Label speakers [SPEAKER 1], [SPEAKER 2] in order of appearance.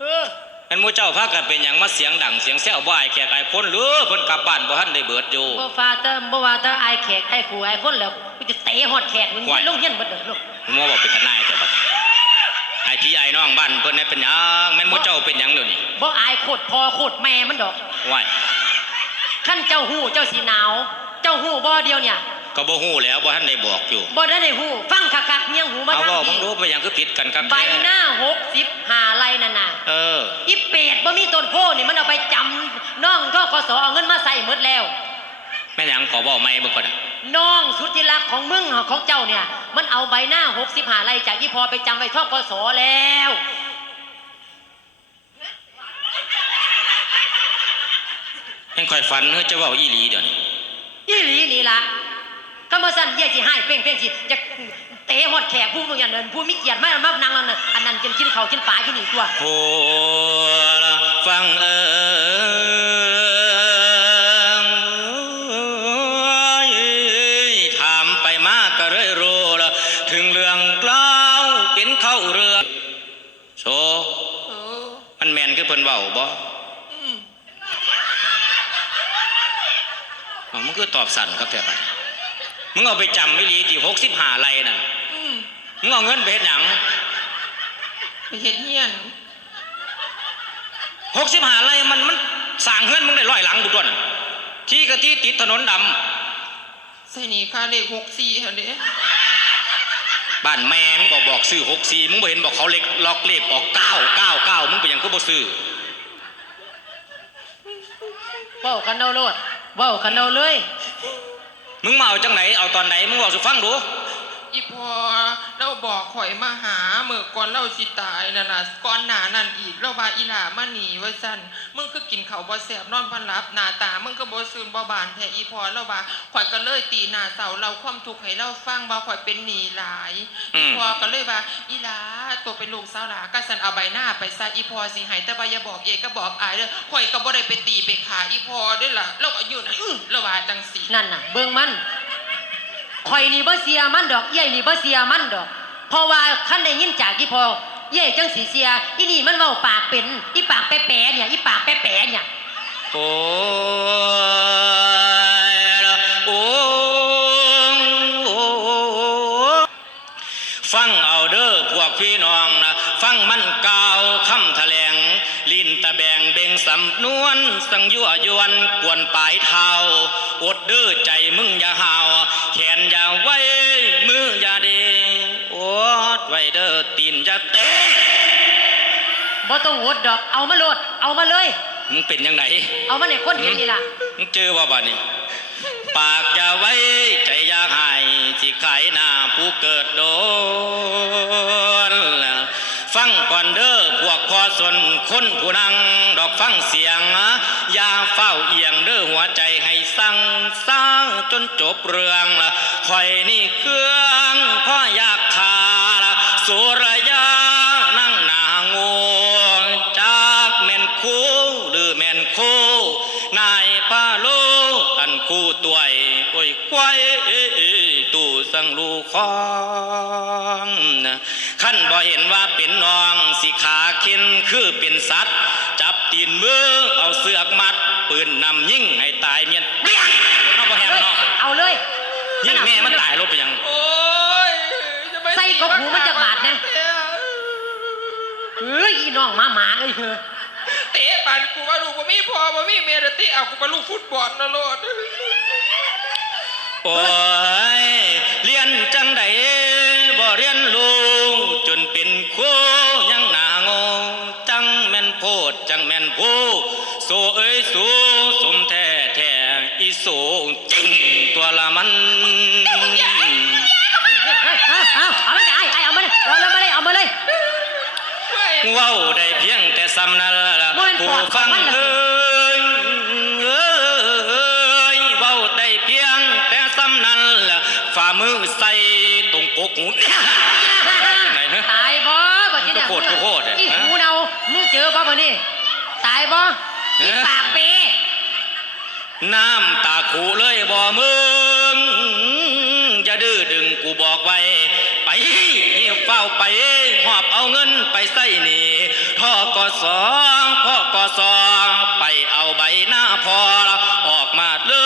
[SPEAKER 1] เออ
[SPEAKER 2] อันหมู่เจ้าพากันเป็นหยังมาเสียงดังเสียงแซวบ่อายแขกอายคนหรือเพิ่นกลับบ้านบ่ทันได้เบิดอยู่
[SPEAKER 1] บ่ฟาเตอร์บ่ว่าเตอร์ไอายแขกไอ้ขู่ไอ้คนแล้วกูจะเตะฮอดแขกมึง
[SPEAKER 2] ไหว
[SPEAKER 1] ลงเฮียนเบิดเด้อลูก
[SPEAKER 2] ผมว่าบอกเป็นทนายแต่บัดไอพี่ไอ้น้องบ้านเพิ่นเนี่ยเป็นหยังแม่นหมู่เจ้าเป็นหยังเดี๋ยวนี้
[SPEAKER 1] บ่อายโคตรพอโคตรแม่มันดอก
[SPEAKER 2] ไหว
[SPEAKER 1] ขั้นเจ้าหู้เจ้าสีหนาว เจ้าหู้บ่เดียวเนี่ย
[SPEAKER 2] ก็บ่ฮู้แล้วบ่ทันได้บอกอยู่
[SPEAKER 1] บ่ได้ได้หู้ฟังคักๆเมียงหูมา
[SPEAKER 2] เอา
[SPEAKER 1] ทาง
[SPEAKER 2] เว้าบัง
[SPEAKER 1] นี้
[SPEAKER 2] รู้ไปหยังคือผิดกันครับ
[SPEAKER 1] ใบ
[SPEAKER 2] แท้
[SPEAKER 1] หน้าหกสิบหาไรนั่นน่ะ
[SPEAKER 2] เออ
[SPEAKER 1] อีเป็ดบ่มีต้นโพนี่มันเอาไปจำน้องทกสเอาเงินมาใส่หมดแล้ว
[SPEAKER 2] แม่นหยังขอเว้าใหม่เบิ่งก่อนน่ะ
[SPEAKER 1] น้องสุดที่รักของมึงของเจ้าเนี่ย มันเอาใบหน้าหกสิบหาไรจากยี่พอไปจำไว้ทกสแล้ว
[SPEAKER 2] แห่งข่อยฝันเฮ้ยจะเว้าอีหลีเดี๋ยวนี้
[SPEAKER 1] อีหลีนี่ละ ก็มาสั่นเยี่ยสิให้เพ่งเพ่งสิจะเตะหอดแขกผู้มึงอย่างเดินผู้มีเกียรติมากมากนางอันนั้นอันนั้นกินกินเขาวกินปลากินหนีตัว
[SPEAKER 2] โหละฟังเอ้ยถามไปมากก็เลยรู้ละถึงเรื่องกล่าวเป็นเข้าเรือโซ
[SPEAKER 3] เออ
[SPEAKER 2] มันแมนคือเพิ่นเว้าบ่
[SPEAKER 3] อืม
[SPEAKER 2] อ้าวมึงคือตอบสั่นครับแท้บัด มึงเอาไปจำวิลีที่หกสิบห้าไรน่ะ
[SPEAKER 3] อืม
[SPEAKER 2] มึงเอาเงินไปเฮ็ดหยัง
[SPEAKER 3] ไปเฮ็ดเฮียน
[SPEAKER 2] หกสิบห้าไรมันมันสร้างเงินมึงได้ร้อยหลังบุตรน่ะที่กะที่ติดถนนด
[SPEAKER 3] ใส่นี่ค่าเลขหกสี่เหรอเด้ำ
[SPEAKER 2] บ้านแม่มึงบอกบอกซื้อหกสี่มึงบ่เห็นบอกเขาเล็กล็อกเลขออกเก้าเก้าเก้ามึงเป็นหยังก็บ่ซื้อ
[SPEAKER 1] เว้ากันเอาโลดเว้ากันเอาเลย
[SPEAKER 2] มึงมาเอาจังไหนเอาตอนไหนมึงบอกสุฟังดู
[SPEAKER 3] อีพอเราบอกข่อยมาหาเมื่อก่อนเราสิตายนั่นน่ะก่อนหน้านั้นอีกเราว่าอีหล่ามาหนีว่าซั่นมึงคือกินข้าวบ่แซ่บนอนบ่หลับหน้าตามึงก็บ่ซื่นบ่บานแท้อีพอเราว่าข่อยก็เลยตีหน้าเสาเราความทุกข์ให้เราฟังว่าข่อยเป็นหนี้หลาย
[SPEAKER 2] อื
[SPEAKER 3] อี
[SPEAKER 2] ม
[SPEAKER 3] พอก็เลยว่าอีหลาตัวเป็นลูกสาวหลาก็สันเอาใบหน้าไปซะอีพอสิให้แต่ว่าอย่าบอกเอกก็บอกอายเด้อข่อยก็บ่ได้ไปตีไปขาอีพอเด้อล่ะเราก็อยู่นะอื้อเราว่าจังสี
[SPEAKER 1] นั่นน่ะเบิ่งมัน ข่อยนี่บ่เสียมันดอกเอี้ยนี่บ่เสียมันดอก เพราะว่าคันได้ยินจากที่พอเอี้ยจังสีเสียอีนี่มันเว้าปากเป็นอีปากแปะๆเนี่ยอีปากแปะๆเนี่ย
[SPEAKER 2] โอ้โอ้ฟังเอาเด้อพวกพี่น้องนะฟังมันกล่าวคำแถลง ลิ้นตะแบงเบงสำนวน สังยั่วยวนกวนปลายเท้าอดเด้อใจมึงอย่า เด้อตีนอย่าเตะ
[SPEAKER 1] บ่ต้องอดดอก เอามาโลด เอามาเลย
[SPEAKER 2] มึงเป็นยังไง
[SPEAKER 1] เอามาในคนเห็นนี่ล่ะ
[SPEAKER 2] มึงเจอว่าบ้านี่ปากอย่าไว้ใจอยากหายสิขายหน้าผู้เกิดโดนฟังก่อนเด้อพวกพอสนคนผู้นั่งดอกฟังเสียงอย่าเฝ้าเอียงเด้อหัวใจให้สั่งสร้างจนจบเรื่องละคอยนี่เครื่องพ่ออยากขาละ สุรยานั่งหนางูจากแม่นคู่หรือแม่นคู่นายพาโลอันคู่ตัวไอ้โอ้ยควายตู่สังลูคองขั้นบ่เห็นว่าเป็นนองสิขาเข็นคือเป็นสัตว์ จับตีนมือเอาเสือกมัด ปืนนำยิ่งให้ตายเมียนเปี้ยงเอาเล
[SPEAKER 1] ย
[SPEAKER 2] ยิ่งแม่มันตายลบไปยัง
[SPEAKER 3] โอ้
[SPEAKER 1] ใส่กบหูมันจะบาดนะ เฮ้ยอีน้องหมาหมาเอ้ยเธอ
[SPEAKER 3] เตะปันกูว่าลูกบ่มีพอบ่มีเมียเด้อเตะเอากูเป็นลูกฟุตบอลนะโลด
[SPEAKER 2] โอ้ยเรียนจังใดบ่เรียนรู้จนเป็นครูยังหนาโงจังแม่นโพดจังแม่นผู้โซเอ้ยสูสมแท้แท้อีโซจริงตัวละมัน
[SPEAKER 1] เอาเอาเอามาเลยไอ้ไอ้เอามาเลยเอาเลยมาเลยเอามาเลย
[SPEAKER 2] เว้าได้เพียงแต่ซ้ำนั้นละ
[SPEAKER 1] บ่แม่น
[SPEAKER 2] ผู้
[SPEAKER 1] อด
[SPEAKER 2] ฟัง
[SPEAKER 1] ของมันล่ะ
[SPEAKER 2] เอ้ยเอ้ยเว้าได้เพียงแต่ซ้ำนั้นละฝ่ามือใส่ตรงกกหู ไหนฮะ
[SPEAKER 1] ตายบ่บ่ที่เนี่ย
[SPEAKER 2] โคตรโคตรเนี่ย
[SPEAKER 1] อีหูเนามึงเจอบ่บ่นี่ตายบ่อี
[SPEAKER 2] ฮะ
[SPEAKER 1] ปากเป
[SPEAKER 2] น้ำตาขู่เลยบ่มึงอ เฝ้าไปหอบเอาเงินไปใส่หนีท่อกอสองพ่อกอสองไปเอาใบหน้าพอออกมาเลย